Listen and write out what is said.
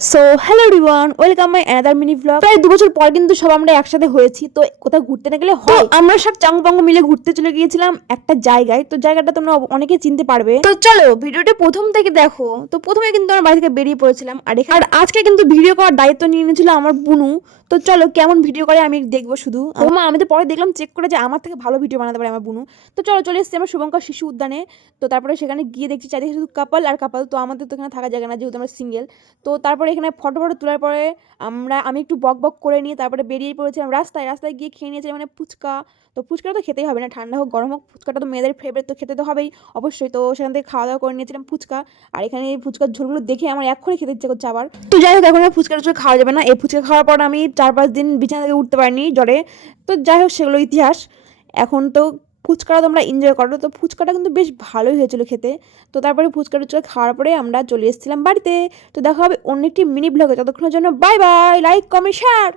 So hello everyone, welcome my another mini vlog. প্রায় 2 বছর পর কিন্তু সব আমরা একসাথে হয়েছি, তো কোথাও ঘুরতে না গেলে হয়। আমরা সব চাংপাঙ্গ মিলে ঘুরতে চলে গিয়েছিলাম একটা জায়গায়। তো জায়গাটা তোমরা অনেকে চিনতে পারবে। তো চলো ভিডিওটা প্রথম থেকে দেখো। তো প্রথমে কিন্তু আমরা বাড়ি থেকে বেরিয়ে পড়েছিলাম, আর আজকে কিন্তু ভিডিও করার দায়িত্ব নিয়ে নিয়েছিল আমার বুনু। তো চলো কেমন ভিডিও করে আমি দেখবো শুধু। আমি তো পরে দেখলাম চেক করে যে আমার থেকে ভালো ভিডিও বানাতে পারে আমার বুনু। তো চলো চলে এসেছি আমরা শুভঙ্কর শিশু উদ্যানে। তো তারপরে সেখানে গিয়ে দেখছি চারিদিকে শুধু কাপল আর কাপল। তো আমাদের তো এখানে থাকা জায়গা না, যেহেতু আমরা সিঙ্গেল। তো তারপরে এখানে ফটো তোলার পরে আমি একটু বক বক করে নিয়ে তারপরে বেরিয়ে পড়েছিলাম রাস্তায় গিয়ে খেয়ে নিয়েছিলাম মানে ফুচকা। তো ফুচকাটা তো খেতেই হবে, না ঠান্ডা হোক গরম হোক, ফুচকাটা তো মেয়েদের ফেভারিট, তো খেতে তো হবেই অবশ্যই। তো সেখান থেকে খাওয়া দাওয়া করে নিয়েছিলাম ফুচকা। আর এখানে এই ফুচকার ঝোলগুলো দেখে আমার এক্ষুনি খেতে ইচ্ছে করছে আবার। তো যাই হোক, এখন ফুচকাটা ঝোল খাওয়া যাবে না। এই ফুচকা খাওয়ার পর আমি 4-5 দিন বিছানা থেকে উঠতে পারিনি জ্বরে। তো যাই হোক, সেগুলো ইতিহাস। এখন তো ফুচকাটা তোমরা এনজয় করো। তো ফুচকাটা কিন্তু বেশ ভালোই হয়েছিল খেতে। তো তারপরে ফুচকা টুচকা খাওয়ার পরে আমরা চলে এসেছিলাম বাড়িতে। তো দেখা হবে অন্য একটি মিনি ব্লগে। ততক্ষণের জন্য bye bye, like comment share.